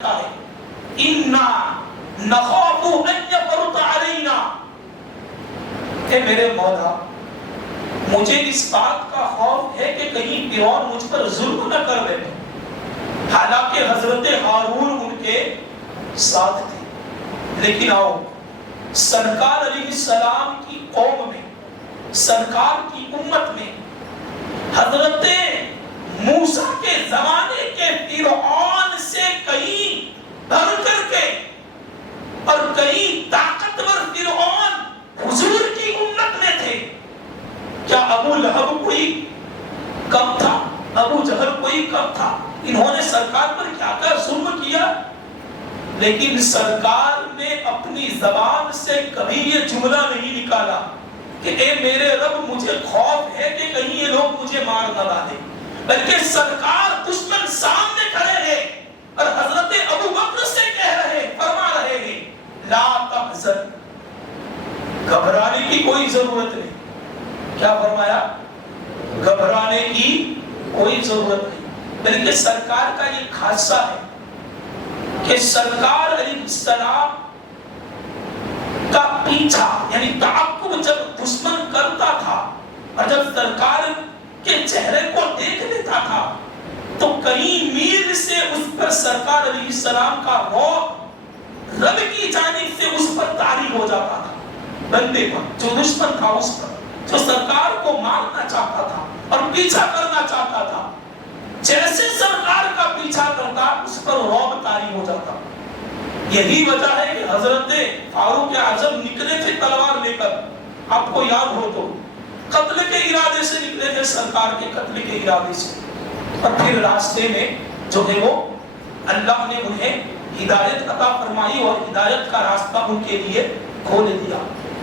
اِنَّا نَخَافُ أَن يَفْرُطَ عَلَيْنَا، اے میرے مولا مجھے اس بات کا خوف ہے کہ کہیں فرعون مجھ پر ظلم نہ کر دے۔ حالانکہ حضرت ہارون ان کے ساتھ تھے، لیکن آؤ سرکار علیہ السلام کی قوم میں، سرکار کی امت میں حضرت موسیٰ کے زمانے کے فرعون سے کہیں بڑھ کر کے اور کہیں طاقتور فرعون حضور کی امت میں تھے۔ کیا ابو لہب کوئی کم تھا؟ ابو جہل کوئی کم تھا؟ انہوں نے سرکار پر کیا کیا ظلم کیا، لیکن سرکار نے اپنی زبان سے کبھی یہ جملہ نہیں نکالا کہ اے میرے رب مجھے خوف ہے کہ کہیں یہ لوگ مجھے مار نہ ڈالیں، بلکہ سرکار دشمن سامنے کھڑے ہیں اور حضرت ابو بکر سے کہہ رہے، فرما رہے ہیں لا تحزن، گھبرانے کی کوئی ضرورت نہیں۔ کیا فرمایا؟ گھبرانے کی کوئی ضرورت نہیں، بلکہ سرکار کا یہ خاصہ ہے کہ سرکار علیہ السلام کا پیچھا یعنی تعاقب جب دشمن کرتا تھا اور جب سرکار کے چہرے کو دیکھ لیتا تھا تو کئی میل سے اس پر سرکار علیہ السلام کا رعب رب کی جانب سے اس پر طاری ہو جاتا تھا، بندے پر جو دشمن تھا، اس پر جو سرکار کو مارنا چاہتا تھا اور پیچھا کرنا چاہتا تھا، جیسے سرکار کا پیچھا کرتا اس پر رعب طاری ہو جاتا۔ یہی وجہ ہے کہ حضرت فاروق اعظم نکلے تھے تلوار لے کر، آپ کو یاد ہو تو قتل کے ارادے سے نکلے تھے، سرکار کے قتل کے ارادے سے، اور پھر راستے میں جو ہے وہ اللہ نے انہیں ہدایت عطا فرمائی اور ہدایت کا راستہ ان کے لیے کھول دیا۔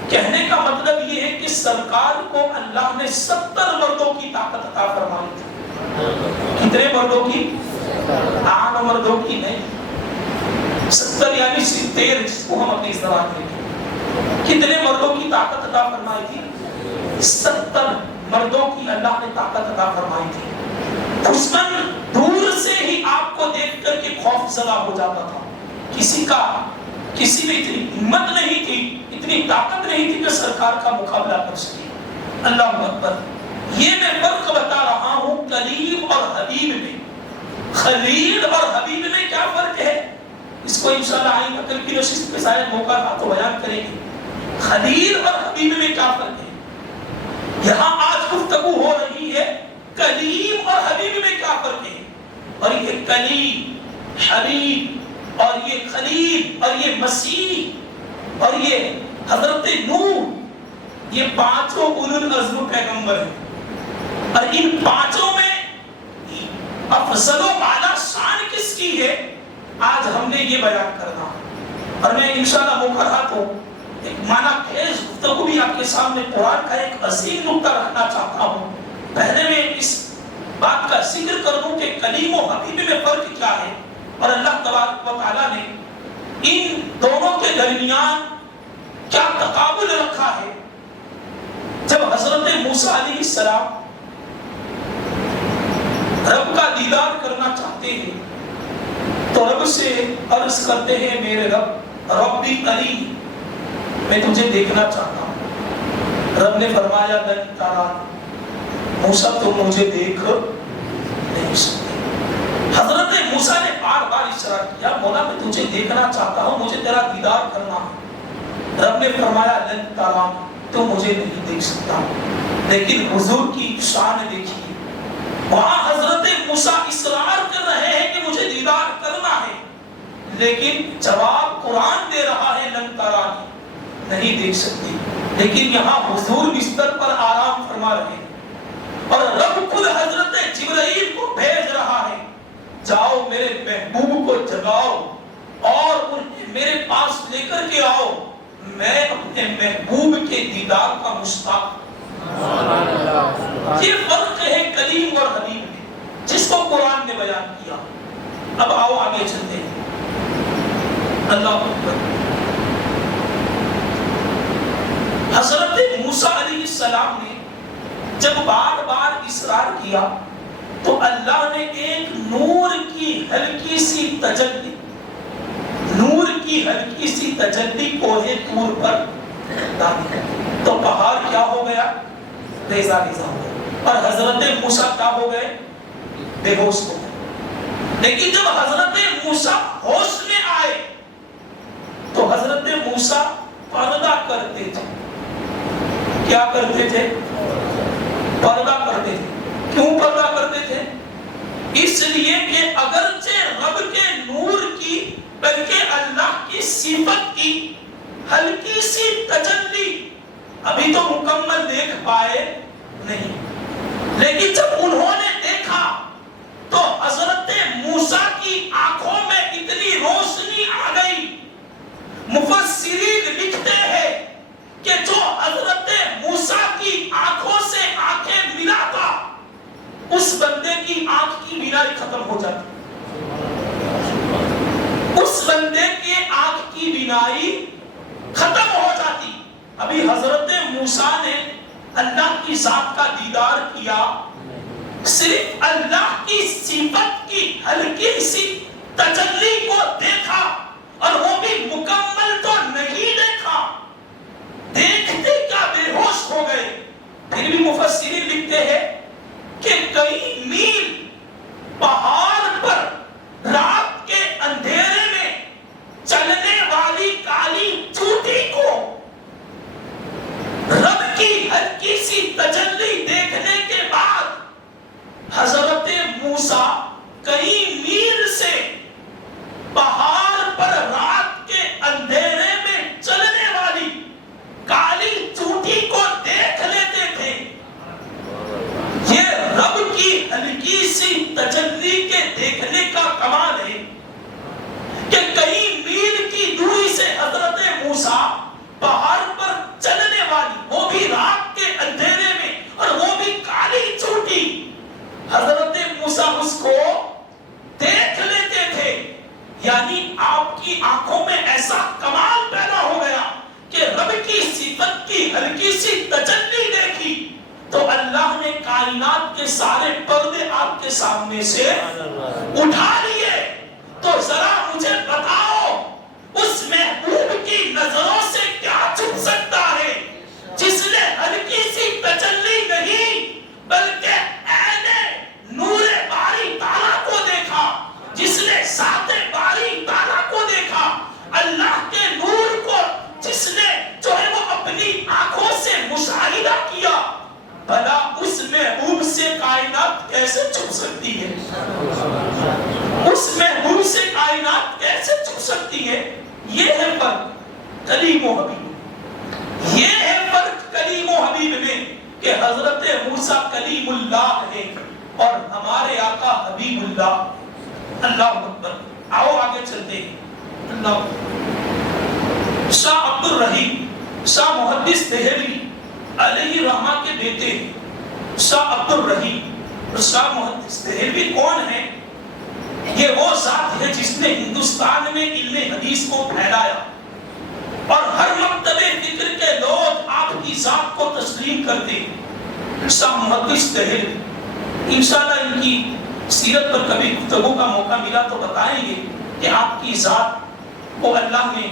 کہنے کا مطلب یہ ہے کہ سرکار کو اللہ نے 70 مردوں کی طاقت عطا فرمائی تھی۔ کتنے مردوں کی؟ عام مردوں کی نہیں، 70 یعنی 70 جس کو ہم اپنی زبان میں کتنے مردوں کی طاقت عطا فرمائی تھی؟ 70 مردوں کی اللہ نے طاقت عطا فرمائی تھی۔ دشمن دور سے ہی آپ کو دیکھ کر کے خوف زدہ ہو جاتا تھا، کسی میں اتنی ہمت نہیں تھی، اتنی طاقت نہیں تھی کہ سرکار کا مقابلہ کر سکے۔ اللہ اکبر۔ یہ میں فرق بتا رہا ہوں کلیم اور حبیب میں۔ خلیل اور حبیب میں کیا فرق ہے اس کو انشاءاللہ آئیں کل کی نشست پہ شاید موقع تھا تو بیان کریں گے۔ خلیل اور حبیب میں کیا فرق ہے؟ یہاں آج گفتگو ہو رہی ہے کلیم اور حبیب میں کیا فرق ہے، اور یہ کلیم، حبیب اور یہ خلیل اور یہ مسیح اور یہ حضرت نوح، یہ پانچوں اولو العزم پیغمبر ہیں، اور ان پانچوں میں افضل و اعلیٰ شان کس کی ہے آج ہم نے یہ بیان کرنا، اور میں انشاءاللہ موقع تو ایک معنی خیز گفتگو بھی آپ کے سامنے قرآن کا ایک عظیم نقطہ رکھنا چاہتا ہوں۔ پہلے میں اس بات کا ذکر کر دوں کہ کلیم و حبیب میں فرق کیا ہے، اور اللہ تبارک و تعالیٰ نے ان دونوں کے درمیان کیا تقابل رکھا ہے۔ جب حضرت موسیٰ علیہ السلام رب کا دیدار کرنا چاہتے ہیں تو رب سے عرض کرتے ہیں میرے رب ربی ارینی، میں تجھے دیکھنا چاہتا ہوں۔ رب نے فرمایا لن ترانی، موسیٰ تم مجھے دیکھ نہیں سکتے۔ حضرت موسیٰ نے بار بار اصرار کیا مولا میں تجھے دیکھنا چاہتا ہوں، مجھے تیرا دیدار کرنا ہے۔ رب نے فرمایا لن ترانی، تم مجھے نہیں دیکھ سکتا۔ لیکن حضور کی شان دیکھیے، وہاں حضرت موسیٰ اصرار کر رہے ہیں کہ مجھے دیدار کرنا ہے، لیکن جواب قرآن دے رہا ہے لن ترانی، نہیں دیکھ سکتے۔ لیکن یہاں حضور بستر پر آرام فرما رہے ہیں اور رب خود حضرت جبرائیل کو بھیج رہا ہے جاؤ میرے محبوب کو جگاؤ اور انہیں میرے پاس لے کر کے آؤ، میں اپنے محبوب کے دیدار کا مشتاق۔ یہ فرق ہے کلیم اور حبیب میں جس کو قرآن نے بیان کیا۔ اب آؤ آگے چلتے ہیں۔ اللہ اکبر۔ حضرت موسیٰ علیہ السلام نے جب بار بار اصرار کیا تو اللہ نے ایک نور کی ہلکی سی تجلی کی ہلکی سی تجلی کوہ طور پر ڈالی تو پہاڑ کیا ہو گیا؟ ریزہ ریزہ ہو گیا، اور حضرت موسیٰ کیا ہو گئے؟ بے ہوش ہو گئے۔ لیکن جب حضرت موسیٰ ہوش میں آئے تو حضرت موسیٰ پردہ کرتے تھے۔ کیا کرتے تھے؟ پردہ کرتے تھے۔ کیوں پردہ کرتے تھے؟ اس لیے کہ اگرچہ رب کے نور کی بلکہ اللہ کی صفت کی ہلکی سی تجلی ابھی تو مکمل دیکھ پائے نہیں، لیکن جب انہوں نے دیکھا تو حضرت موسیٰ کی آنکھوں میں اتنی روشنی آ گئی۔ مفسرین لکھتے ہیں کہ جو حضرت موسیٰ کی آنکھوں سے آنکھیں ملاتا اس بندے کی آنکھ کی بینائی ختم ہو جاتی، اس بندے کی آنکھ کی بینائی ختم ہو جاتی۔ ابھی حضرت موسیٰ نے اللہ کی ذات کا دیدار کیا، صرف اللہ کی صفت کی ہلکی سی تجلی کو دیکھا، اور وہ بھی مکمل تو نہیں دیکھا، دیکھتے کیا بے ہوش ہو گئے۔ پھر بھی مفسرین لکھتے ہیں کہ کئی میل پہاڑ پر رات کے اندھیرے میں چلنے والی کالی چوٹی کو رب کی ہلکی سی تجلی دیکھنے کے بعد حضرت موسیٰ کئی میل سے پہاڑ پر رات کے اندھیرے میں چلنے والی کالی چوٹی کو دیکھ لیتے تھے۔ یہ رب کی ہلکی سی تجلی کے دیکھنے کا کمال ہے کہ کئی میل کی دوری سے حضرت موسیٰ پہاڑ پر چلنے والی، وہ بھی رات کے اندھیرے میں، اور وہ بھی کالی چوٹی، حضرت موسیٰ اس کو دیکھ لیتے تھے۔ یعنی آپ کی آنکھوں میں ایسا کمال پیدا ہو گیا کہ رب کی صفت کی ہلکی سی تجلی دیکھی تو اللہ نے کائنات کے سارے پردے آپ کے سامنے سے اٹھا لیے۔ تو ذرا مجھے بتاؤ اس محبوب کی نظروں سے کیا چھپ سکتا ہے جس نے ہلکی سی تجلی نہیں بلکہ عین نور باری تعالیٰ کو دیکھا، جس نے ذات باری تعالیٰ کو دیکھا، اللہ کے نور کو جس نے جو ہے وہ اپنی آنکھوں سے مشاہدہ کیا، بھلا اس محبوب سے کائنات کیسے چھپ سکتی ہے؟ اس محبوب سے کائنات کیسے چھپ سکتی ہے؟ یہ ہے فرق کلیم و حبیب، یہ ہے فرق کلیم و حبیب میں کہ حضرت موسیٰ کلیم اللہ ہے اور ہمارے آقا حبیب اللہ۔ اللہ اکبر۔ آؤ آگے چلتے ہیں۔ اللہ شاہ عبد الرحیم شاہ محدث دہلوی علیہ رحمہ کے بیٹے شاہ عبد الرحیم۔ شاہ محدث دہلوی کون ہے؟ یہ وہ ذات ہے جس نے ہندوستان میں علم حدیث کو پھیلایا، اور ہر مکتبے فکر کے لوگ آپ کی ذات کو تسلیم کرتے ہیں۔ شاہ محدث دہلوی، انشاءاللہ ان کی سیرت پر کبھی گفتگو کا موقع ملا تو بتائیں گے کہ آپ کی ذات کو اللہ نے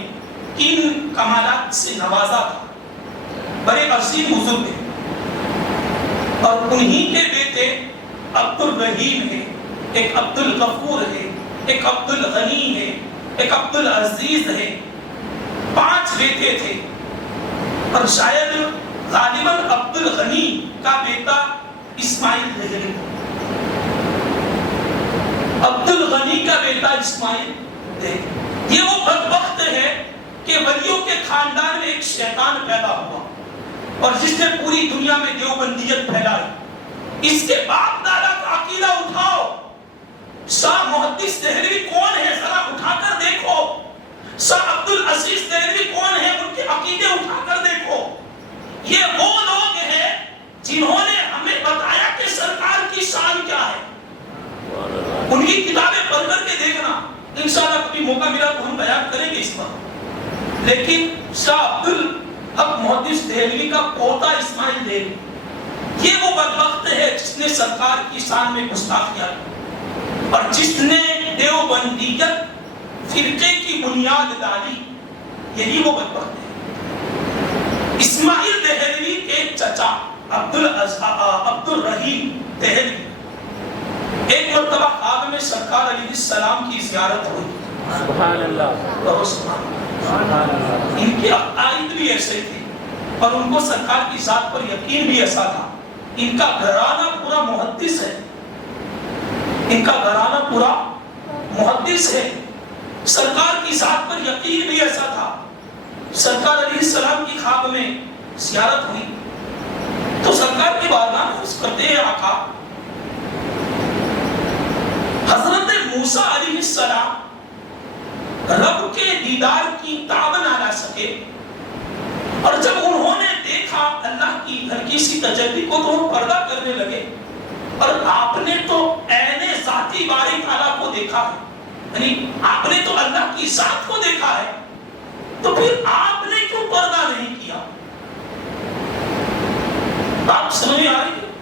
کن کمالات سے نوازا تھا۔ بڑے عظیم بزرگ ہیں، اور انہی کے بیٹے عبد الرحیم ہے، ایک عبد الغفور ہے، ایک عبد الغنی ہے، ایک عبد العزیز ہے۔ 5 بیٹے تھے، اور شاید غالباً عبد الغنی کا بیٹا اسماعیل دہلوی، عبد الغنی کا بیٹا اسماعیل دہلوی۔ یہ وہ بدبخت ہے کہ ولیوں کے خاندان میں ایک شیطان پیدا ہوا اور جس نے پوری دنیا میں دیوبندیت پھیلائی۔ اس کے باپ دادا کا عقیدہ اٹھاؤ۔ شاہ محدث دہلوی کون ہے ذرا اٹھا کر دیکھو، شاہ عبد العزیز دہلوی کون ہے ان کے عقیدے اٹھا کر دیکھو۔ یہ وہ لوگ ہیں جنہوں نے ہمیں بتایا کہ سرکار کی شان کیا ہے۔ ان کی کتابیں پڑھ کر کے دیکھنا، انشاءاللہ کبھی موقع ملا تو ہم بیان کریں گے اس پر۔ لیکن شاہ عبد الحق محدث دہلوی کا پوتا اسماعیل دہلوی، یہ وہ بدبخت ہے جس نے سرکار کی شان میں گستاخیاں کی، اور جس نے دیوبندیت فرقے کی بنیاد ڈالی، یہی وہ بدبخت ہے۔ اسماعیل دہلوی کے چچا عبد الرحیم دہلوی، ایک مرتبہ خواب میں سرکار علیہ السلام کی زیارت ہوئی۔ سبحان اللہ، ان کی عقائد بھی ایسے تھے اور ان کو سرکار کی ذات پر یقین بھی ایسا تھا۔ ان کا گھرانہ پورا محدث ہے، ان کا گھرانہ پورا محدث ہے، سرکار کی ذات پر یقین بھی ایسا تھا۔ سرکار علیہ السلام کی خواب میں زیارت ہوئی تو سرکار کی بارگاہ میں عرض کرتے ہیں آقا، حضرت موسیٰ علیہ السلام رب کے دیدار کی تاب نہ لا سکے، اور جب انہوں نے دیکھا اللہ کی ہلکی سی تجلی کو تو وہ پردہ کرنے لگے، اور آپ نے تو عین ذاتی باری تعالیٰ کو دیکھا ہے، یعنی آپ نے تو اللہ کی ذات کو دیکھا ہے، تو پھر آپ نے کیوں پردہ نہیں کیا؟ آپ سمجھ میں آ رہی ہے؟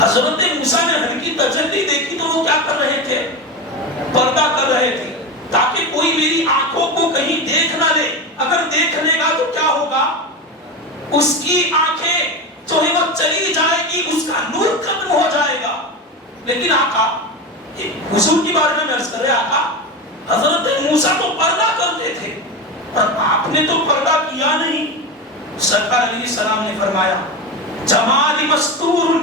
حضرت موسیٰ نے ہلکی تجلی دیکھی تو وہ کیا کر رہے تھے؟ پردہ کر رہے تھے، تاکہ کوئی میری آنکھوں کو کہیں دیکھ نہ لے، اگر دیکھ لے گا تو کیا ہوگا؟ اس کی آنکھیں جو ہے وہ چلی جائے گی، اس کا نور ختم ہو جائے گا۔ لیکن آقا، حضور کی بارے میں عرض کر رہے آقا، حضرت موسیٰ تو پردہ کرتے تھے اور آپ نے تو پردہ کیا نہیں۔ سرکار علیہ السلام نے فرمایا، جمال مستور،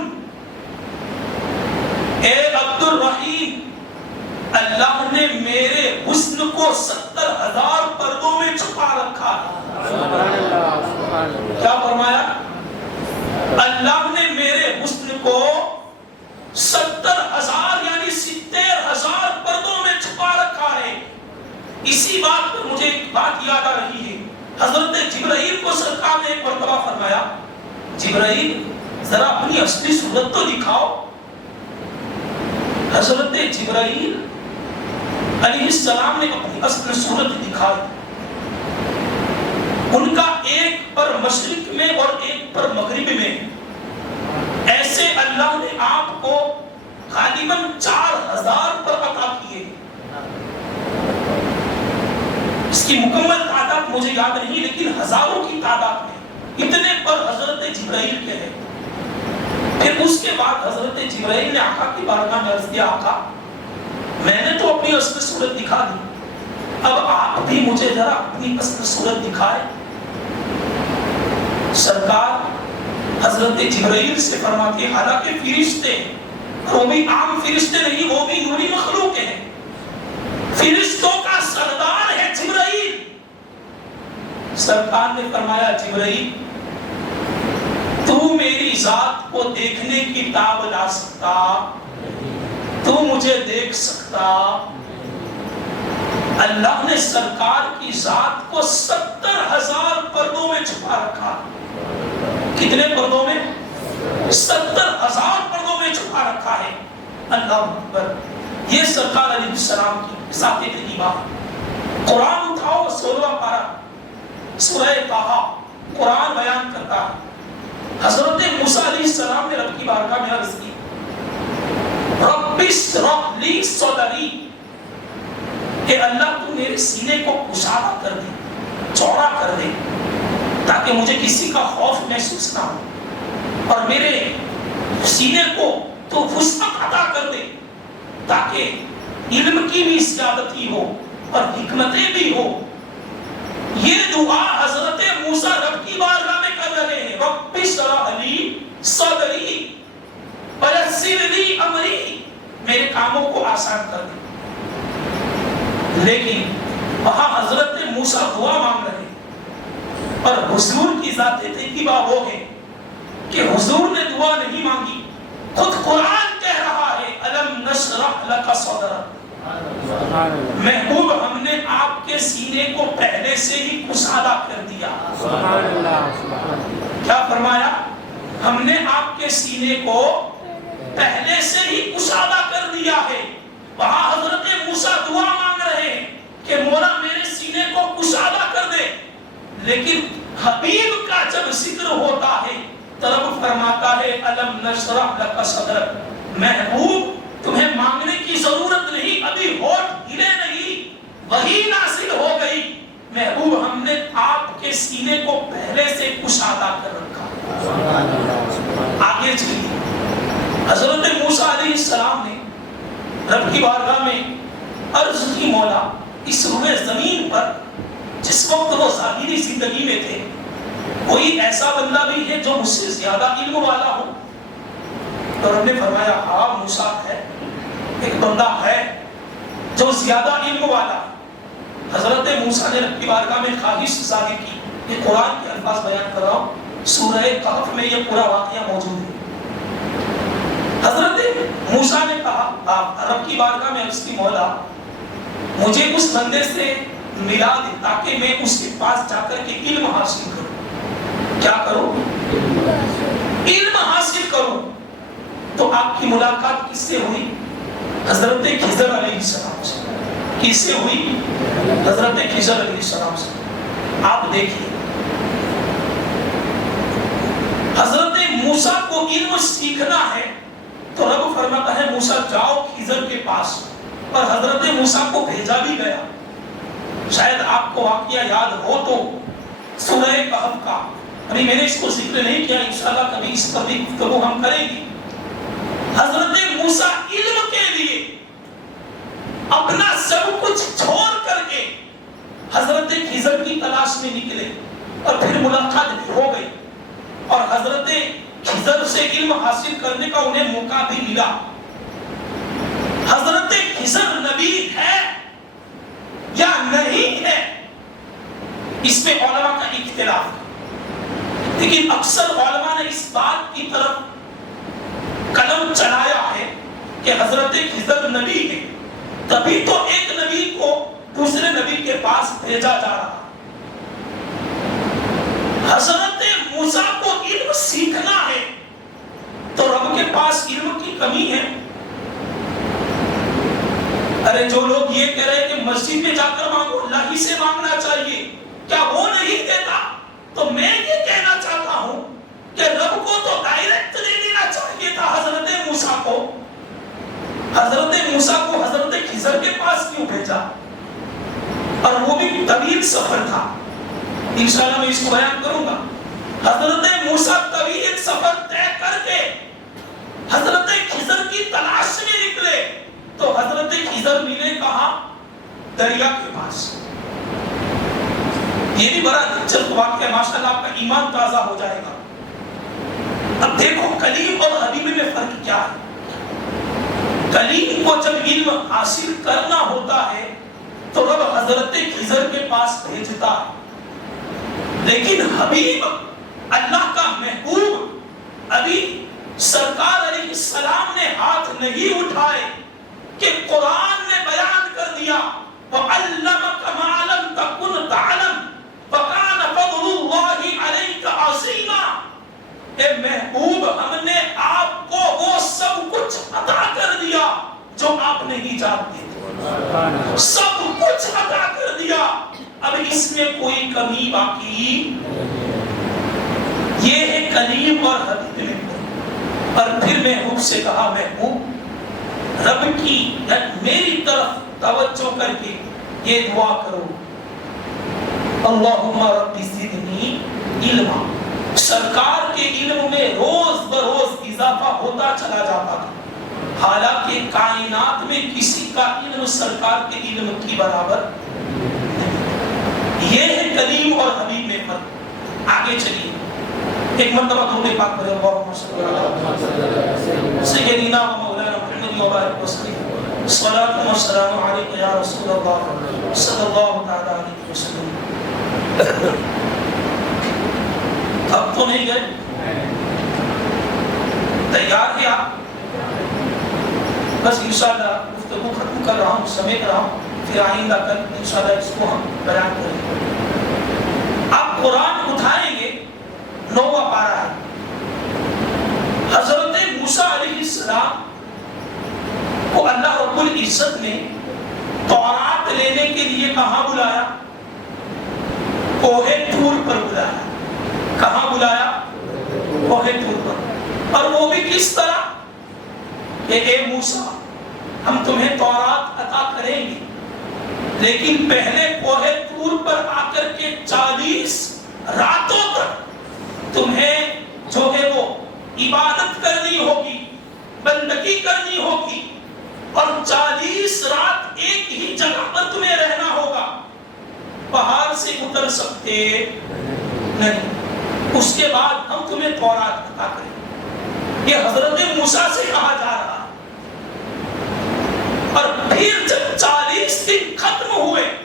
اے عبد الرحیم، اللہ نے میرے حسن کو 70,000 پردوں میں چھپا رکھا ہے۔ کیا فرمایا؟ اللہ نے میرے حسن کو 70,000 یعنی 70,000 پردوں میں چھپا رکھا ہے۔ اسی بات پر مجھے ایک بات یاد آ رہی ہے، حضرت جبرائیل کو سرکار نے ایک مرتبہ فرمایا، جبرائیل ذرا اپنی اصلی صورت تو دکھاؤ۔ حضرت جبرائیل علیہ السلام نے اپنی اصل صورت دکھائی، ان کا ایک پر مشرق میں اور ایک پر مغرب میں، ایسے اللہ نے آپ کو غالباً 4,000 پر عطا کیے۔ اس کی مکمل تعداد مجھے یاد نہیں، لیکن ہزاروں کی تعداد میں اتنے پر حضرت جبرائیل کے ہیں۔ پھر اس کے بعد حضرت جبرائیل نے آقا کی بارگاہ میں عرض کیا، آقا میں نے تو اپنی اصل صورت دکھا دی، اب آپ بھی مجھے ذرا اپنی اصل صورت دکھائے۔ سرکار حضرت جبرائیل سے فرماتے ہیں، حالانکہ فرشتے وہ بھی عام فرشتے نہیں، وہ بھی نوری مخلوق ہیں، فرشتوں کا سردار ہے جبرائیل۔ سرکار نے فرمایا، جبرائیل تو میری ذات کو دیکھنے کی تاب لا سکتا، تو مجھے دیکھ سکتا؟ اللہ نے سرکار کی ذات کو 70,000 پردوں میں چھپا رکھا۔ کتنے پردوں میں؟ 70,000 پردوں میں چھپا رکھا ہے۔ اللہ اکبر۔ یہ سرکار علیہ السلام کی ذات طیبہ۔ قرآن اٹھاؤ، 16واں پارہ سورہ طٰہٰ، قرآن بیان کرتا ہے، حضرت موسیٰ علیہ السلام نے رب کی بارگاہ میں عرض کی، رب اشرح لی صدری، کہ اللہ تو میرے سینے کو کشادہ کر دے، چوڑا کر دے، تاکہ مجھے کسی کا خوف محسوس نہ ہو، اور میرے سینے کو تو وسعت عطا کر دے، تاکہ علم کی بھی زیادتی ہو اور حکمتیں بھی ہو۔ یہ دعا حضرت موسیٰ رب کی بارگاہ میں کر رہے ہیں، رب اشرح لی صدری ویسر لی امری، میرے کاموں کو آسان کر دے۔ لیکن وہاں حضرت موسیٰ دعا مانگ رہے ہیں، اور حضور کی ذات طیبہ وہ ہے کہ حضور نے دعا نہیں مانگی، خود قرآن کہہ رہا ہے، الم نشرح لک صدرک، محبوب ہم نے آپ کے سینے کو پہلے سے ہی کشادہ کر دیا۔ سبحان اللہ، کیا فرمایا؟ ہم نے آپ کے سینے کو پہلے سے ہی کشادہ کر دیا ہے۔ وہاں حضرت موسیٰ دعا مانگ رہے ہیں کہ مولا میرے سینے کو کشادہ کر دے، لیکن حبیب کا جب ذکر ہوتا ہے تب فرماتا ہے الم نشرح لک صدرک، محبوب تمہیں مانگنے کی ضرورت نہیں، ابھی ہونٹ ہلے نہیں، وہی نازل ہو گئی، محبوب ہم نے آپ کے سینے کو پہلے سے کشادہ کر رکھا۔ آگے چلیے، حضرت موسیٰ علیہ السلام نے رب کی بارگاہ میں عرض کی، مولا اس روئے زمین پر جس وقت وہ ظاہری زندگی میں تھے، کوئی ایسا بندہ بھی ہے جو مجھ سے زیادہ علم والا ہو؟ تو رب نے فرمایا ہاں موسیٰ ہے، ایک بندہ ہے جو زیادہ علم والا ہے۔ حضرت موسیٰ نے رب کی بارگاہ میں خواہش ظاہر کی، یہ قرآن کے الفاظ بیان کر رہا ہوں، سورہ کہف میں یہ پورا واقعہ موجود ہے۔ حضرت موسیٰ نے کہا رب کی بارگاہ میں اس کی مولا مجھے اس بندے سے ملا دے تاکہ میں اس کے پاس جا کر کے علم حاصل کروں۔ کیا کروں؟ علم حاصل کروں۔ تو آپ کی ملاقات کس سے ہوئی؟ حضرت خضر علیہ السلام سے۔ کس سے ہوئی؟ حضرت خضر علیہ السلام سے۔ آپ دیکھیے، حضرت موسیٰ کو علم سیکھنا ہے تو رب فرماتا ہے موسیٰ جاؤ خضر کے پاس، اور حضرت موسیٰ کو بھیجا بھی گیا۔ شاید آپ کو واقعہ یاد ہو تو سورہ کہف کا، ابھی میں نے اس کو ذکر نہیں کیا، انشاءاللہ کبھی اس پر بھی گفتگو ہم کریں گے۔ حضرت موسیٰ علم کے لیے اپنا سب کچھ چھوڑ کر کے حضرت خضر کی تلاش میں نکلے، اور پھر ملاقات بھی ہو گئی، اور حضرت خضر سے علم حاصل کرنے کا انہیں موقع بھی ملا۔ حضرت خضر نبی ہے یا نہیں ہے، اس میں علماء کا اختلاف ہے، لیکن اکثر علماء نے اس بات کی طرف قلم چلایا ہے کہ حضرت خضر نبی ہے، تبھی تو ایک نبی کو دوسرے نبی کے پاس بھیجا جا رہا۔ حضرت موسیٰ کو علم سیکھنا ہے تو رب کے پاس علم کی کمی ہے؟ ارے جو لوگ یہ کہہ رہے ہیں کہ مسجد میں جا کر مانگو، اللہ ہی سے مانگنا چاہیے، کیا وہ نہیں دیتا؟ تو میں یہ کہنا چاہتا ہوں کہ رب کو تو ڈائریکٹ دے دینا چاہیے تھا حضرت موسیٰ کو۔ حضرت موسیٰ کو حضرت خضر کے پاس کیوں بھیجا؟ اور وہ بھی طویل سفر تھا، انشاءاللہ میں اس کو بیان کروں گا۔ حضرت موسیٰ طویل سفر طے کر کے حضرت خضر کی تلاش میں نکلے، تو حضرت خضر ملے کہاں؟ دریا کے پاس۔ یہ بھی بڑا دلچسپ واقعہ، ماشاءاللہ آپ کا ایمان تازہ ہو جائے گا۔ اب دیکھو کلیم اور حبیب میں فرق کیا ہے۔ کلیم کو جب علم حاصل کرنا ہوتا ہے تو رب حضرت خضر کے پاس بھیجتا ہے، لیکن حبیب اللہ کا محبوب ابھی سرکار علیہ السلام نے ہاتھ نہیں اٹھائے کہ قرآن نے بیان کر دیا وَعَلَّمَكَ مَا لَمْ تَكُنْ تَعْلَمْ وَكَانَ فَضْلُ اللَّهِ عَلَيْكَ عَظِيمًا۔ اے محبوب، ہم نے آپ کو وہ سب کچھ عطا کر دیا جو آپ نہیں جانتے تھے، سب کچھ عطا کر دیا، اب اس میں کوئی کمی باقی۔ یہ ہے کلیم اور حبیب میں۔ اور پھر محبوب سے کہا محبوب رب کی میری طرف توجہ کر کے یہ دعا کرو، اللہم رب زدنی علما۔ سرکار کے علم میں روز بروز اضافہ ہوتا چلا جاتا تھا، حالانکہ کائنات میں کسی کا علم سرکار کے علم کی برابر نہیں۔ یہ ہے کلیم اور حبیب میں فرق۔ آگے چلیے، ایک مرتبہ درود پاک پڑھیں، اللہم صلی اللہ علیہ سیدنا و مولانا محمد و بارک وسلم، صلاۃ و سلام علیک یا رسول اللہ صلی اللہ تعالی علیہ وسلم۔ اب تو نہیں گئے؟ تیار ہیں آپ؟ بس انشاءاللہ گفتگو ختم کر رہا ہوں، سمیٹ رہا ہوں، پھر آئندہ کل انشاءاللہ اس کو ہم بیان کریں گے۔ آپ قرآن اٹھائیں گے، 9واں پارہ ہے۔ حضرت موسیٰ علیہ السلام کو اللہ رب العزت نے تورات لینے کے لیے کہاں بلایا؟ کوہ طور پر بلایا۔ کہاں بلایا؟ کوہ طور پر۔ اور وہ بھی کس طرح کہ اے موسیٰ ہم تمہیں تورات عطا کریں گے، لیکن پہلے کوہ طور پر آ کر کے 40 راتوں تک تمہیں جو ہے وہ عبادت کرنی ہوگی، بندگی کرنی ہوگی، اور 40 رات ایک ہی جگہ پر تمہیں رہنا ہوگا، پہاڑ سے اتر سکتے نہیں۔ اس کے بعد ہم تمہیں تورات عطا کریں۔ یہ حضرت موسیٰ سے کہا جا رہا ہے۔ اور پھر جب 40 دن ختم ہوئے،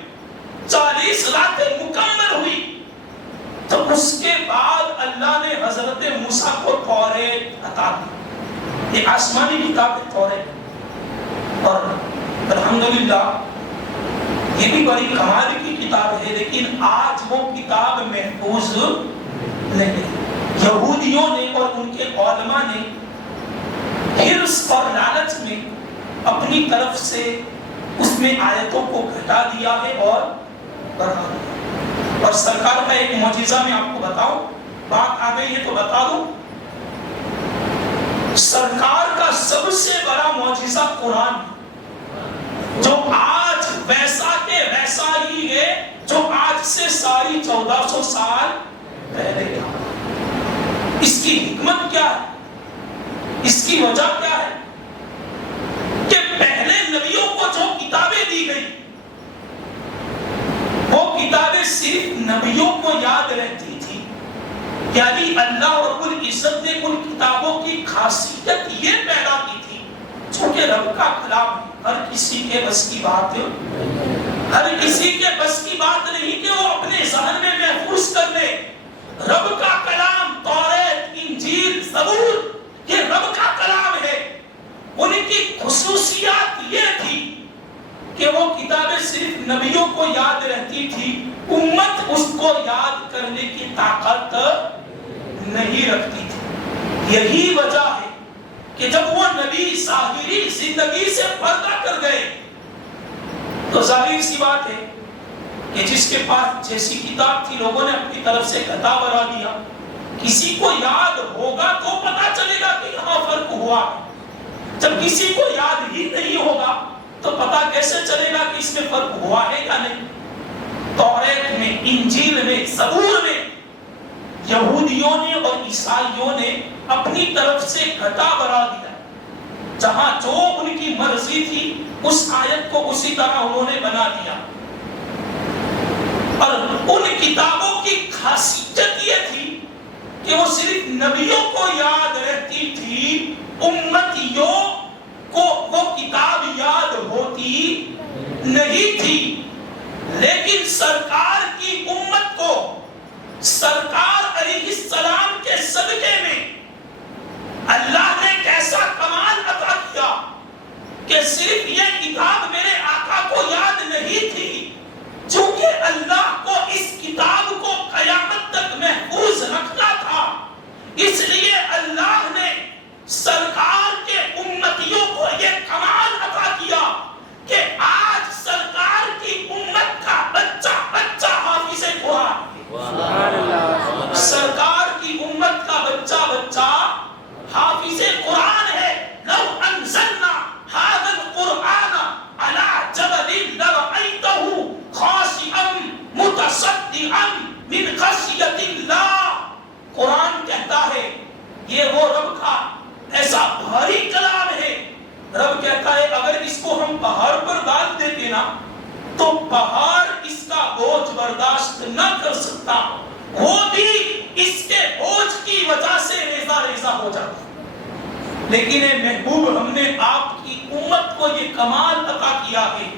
40 راتیں مکمل ہوئی، تو اس کے بعد اللہ نے حضرت موسیٰ کو تورات عطا کی۔ یہ آسمانی کتاب ہے تورات، اور الحمدللہ یہ بھی بڑی کمال کی کتاب ہے، لیکن آج وہ کتاب محفوظ نہیں۔ یہودیوں نے اور ان کے علماء نے حرص اور لالچ میں اپنی طرف سے اس میں آیتوں کو گھٹا دیا ہے اور بڑھا دیا۔ اور سرکار کا ایک معجزہ میں آپ کو بتاؤں، بات آ گئی ہے تو بتا دوں، سرکار کا سب سے بڑا معجزہ قرآن ہے، جو آج ویسا کے ویسا ہی ہے جو آج سے 1450 سال پہلے تھا۔ اس کی حکمت کیا ہے؟ اس کی وجہ کیا ہے؟ کہ پہلے نبیوں کو جو کتابیں دی گئی، وہ کتابیں صرف نبیوں کو یاد رہتی تھی، یعنی اللہ رب العزت نے ان کتابوں کی خاصیت یہ پیدا کی تھی، چونکہ رب کا کلام ہر کسی کے بس کی بات، ہر کسی کے بس کی بات نہیں کہ وہ اپنے ذہن میں محفوظ کر لے۔ رب کا کلام تورات، انجیل، زبور، یہ رب کا کلام ہے۔ ان کی خصوصیات یہ تھی کہ وہ کتابیں صرف نبیوں کو یاد رہتی تھی، امت اس کو یاد کرنے کی طاقت نہیں رکھتی تھی۔ یہی وجہ ہے کہ جب وہ نبی ظاہری زندگی سے پردہ کر گئے تو ظاہر سی بات ہے کہ جس کے پاس جیسی کتاب تھی لوگوں نے اپنی طرف سے گھٹا بڑھا دیا۔ کسی کو یاد ہوگا تو پتا چلے گا کہ یہاں فرق ہوا، جب کسی کو یاد ہی نہیں ہوگا تو پتا کیسے چلے گا کہ اس میں فرق ہوا ہے یا نہیں۔ تورات میں، انجیل میں، زبور میں یہودیوں نے اور عیسائیوں نے اپنی طرف سے گھٹا بڑھا دیا، جہاں جو ان کی مرضی تھی اس آیت کو اسی طرح انہوں نے بنا دیا۔ اور ان کتابوں کی خاصیت یہ تھی کہ وہ صرف نبیوں کو یاد رہتی تھی، امتیوں کو وہ کتاب یاد ہوتی نہیں تھی۔ لیکن سرکار کی امت کو سرکار علیہ السلام کے صدقے میں اللہ نے کیسا کمال عطا کیا کہ صرف یہ کتاب میرے آقا کو یاد نہیں تھی، چونکہ اللہ کو اس کتاب کو قیامت تک محفوظ رکھنا تھا، اس لیے اللہ نے سرکار کے امتیوں کو یہ کمال عطا کیا کہ آج سرکار کی امت کا بچہ بچہ حافظ قرآن ہے۔ سرکار کی امت کا بچہ بچہ حافظ قرآن ہے۔ لو انزلنا هذا القرآن على جبل لرأيته خاشعا متصدعا من خشية الله۔ قرآن کہتا ہے یہ وہ رب کا ایسا بھاری کلام ہے، رب کہتا ہے اگر اس کو ہم پہاڑ پر ڈال دیتے نا تو پہاڑ اس کا بوجھ برداشت نہ کر سکتا، وہ بھی اس کے بوجھ کی وجہ سے ریزہ ریزہ ہو جاتا۔ لیکن اے محبوب، ہم نے آپ کی امت کو یہ کمال عطا کیا ہے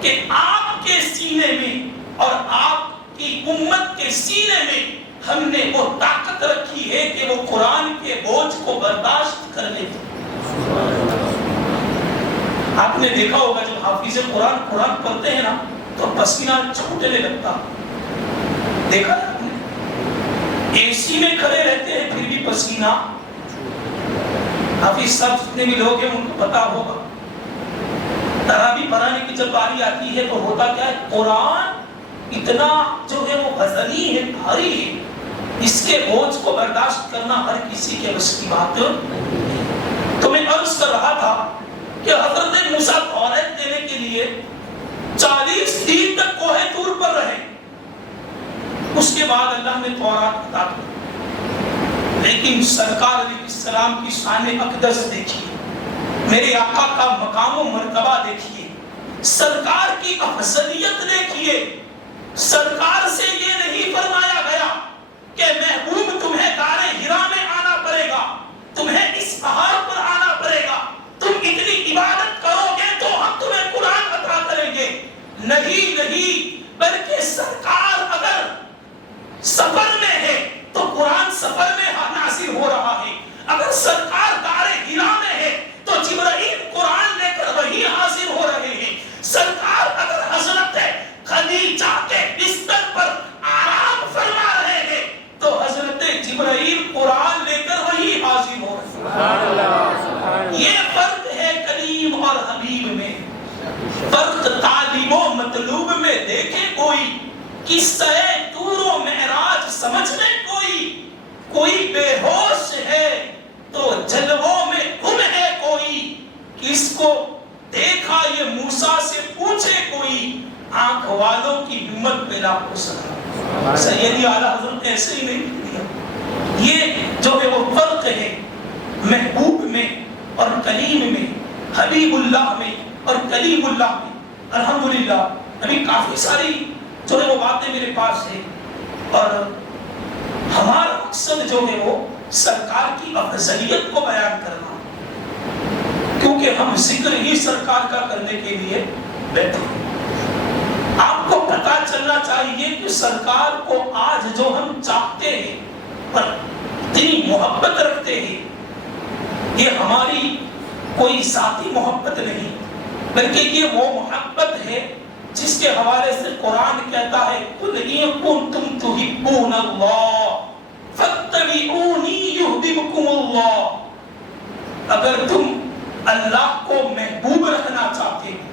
کہ آپ کے سینے میں اور آپ کی امت کے سینے میں ہم نے وہ طاقت رکھی ہے کہ وہ قرآن کے بوجھ کو برداشت کر لیتے۔ آپ نے دیکھا ہوگا جب حافظ قرآن پڑھتے ہیں نا تو پسینہ چھوٹنے لگتا، دیکھا آپ نے؟ اے سی میں کھڑے رہتے ہیں پھر بھی پسینہ۔ حافظ صاحب جتنے بھی لوگ ہیں ان کو پتا ہوگا، تراویح پڑھانے کی جب باری آتی ہے تو ہوتا کیا ہے، قرآن اتنا جو ہے وہ وزنی ہے، بھاری ہے، اس کے بوجھ کو برداشت کرنا ہر کسی کے بس کی بات نہیں۔ تو میں عرض کر رہا تھا کہ حضرت موسیٰ تورات دینے کے لیے 40 دن تک کوہ طور پر رہے، اس کے بعد اللہ نے تورات عطا کی۔ لیکن سرکار علیہ السلام کی شان اقدس دیکھیے، میرے آقا کا مقام و مرتبہ دیکھیے، سرکار کی افضلیت دیکھیے۔ سرکار سے یہ نہیں فرمایا گیا کہ محبوب تمہیں غار حرا میں آنا پڑے گا، تمہیں اس پہاڑ پر آنا پڑے گا، تم اتنی عبادت کرو گے تو ہم تمہیں قرآن عطا کریں گے۔ نہیں نہیں، بلکہ سرکار اگر سفر میں ہے تو قرآن سفر میں نازل ہو رہا ہے، اگر سرکار غار حرا میں ہے تو جبرائیل قرآن لے کر وہی حاضر ہو رہے ہیں۔ سرکار اگر حضرت خدیجہ کے بستر پر آرام فرما رہے ہیں تو حضرت جبرائیل قرآن لے کر وہی حاضر ہو رہے ہیں۔ سبحان اللہ۔ یہ فرق ہے کریم اور حبیب میں، فرق طالب و مطلوب میں دیکھے کوئی، قصہ طور و معراج سمجھ لے کوئی بے ہوش ہے تو جلووں میں گم ہے کوئی، کس کو دیکھا یہ موسیٰ سے پوچھے کوئی، آنکھ والوں کی ہمت پیدا ہو سکا۔ سیدی اعلیٰ حضرت ایسے ہی نہیں کیا۔ یہ جو ہے وہ فرق ہے محبوب میں اور کلیم میں، حبیب اللہ میں اور کلیم اللہ میں۔ الحمدللہ ابھی کافی ساری جو ہے وہ باتیں میرے پاس ہیں، اور ہمارا مقصد جو ہے وہ سرکار کی افضلیت کو بیان کرنا، کیونکہ ہم ذکر ہی سرکار کا کرنے کے لیے بیٹھے ہیں۔ آپ کو پتہ چلنا چاہیے کہ سرکار کو آج جو ہم چاہتے ہیں اور اتنی محبت رکھتے ہیں، یہ ہماری کوئی ذاتی محبت نہیں، بلکہ یہ وہ محبت ہے جس کے حوالے سے قرآن کہتا ہے قُلْ إِن كُنتُمْ تُحِبُّونَ اللَّهَ فَاتَّبِعُونِي يُحْبِبْكُمُ اللَّهُ۔ اگر تم اللہ کو محبوب رکھنا چاہتے ہو،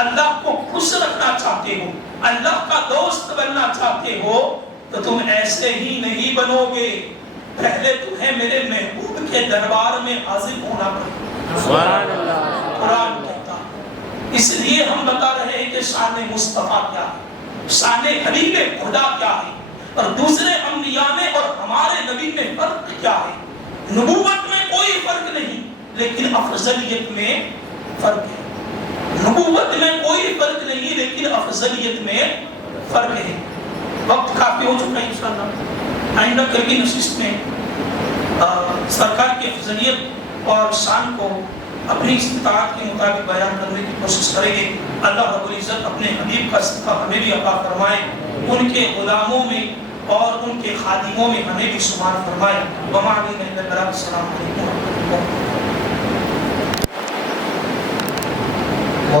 اللہ کو خوش رکھنا چاہتے ہو، اللہ کا دوست بننا چاہتے ہو، تو تم ایسے ہی نہیں بنو گے، پہلے تمہیں میرے محبوب کے دربار میں حاضر ہونا پڑے۔ سبحان اللہ۔ قرآن کہتا، اس لیے ہم بتا رہے ہیں کہ شان مصطفیٰ کیا ہے، شان حبیب خدا کیا ہے، اور دوسرے انبیاء میں اور ہمارے نبی میں فرق کیا ہے۔ نبوت میں کوئی فرق نہیں، لیکن افضلیت میں فرق ہے۔ نبوت میں کوئی فرق نہیں، لیکن افضلیت میں فرق ہے۔ وقت کافی ہو چکا ہے، انشاءاللہ آئندہ کبھی نشست میں سرکار کی افضلیت اور شان کو اپنی استطاعت کے مطابق بیان کرنے کی کوشش کریں گے۔ اللہ رب العزت اپنے حبیب کا صدقہ ہمیں بھی عطا فرمائے، ان کے غلاموں میں اور ان کے خادموں میں ہمیں بھی شمار فرمائے۔ وما علینا الا البلاغ۔ السلام علیکم ورحمۃ اللہ۔